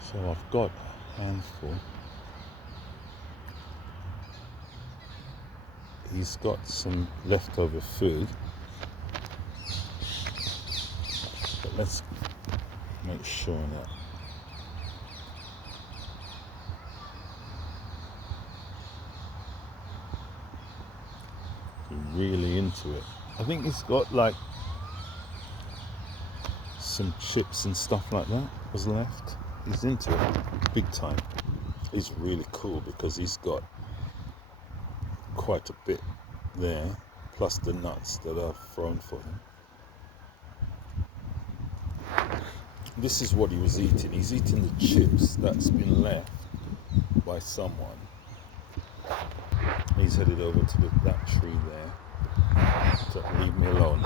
So I've got a handful. He's got some leftover food, but let's make sure that he's really into it. I think he's got like some chips and stuff like that was left. He's into it big time. He's really cool because he's got quite a bit there, plus the nuts that I've thrown for him. This is what he was eating. He's eating the chips that's been left by someone. He's headed over to that tree there. So leave me alone.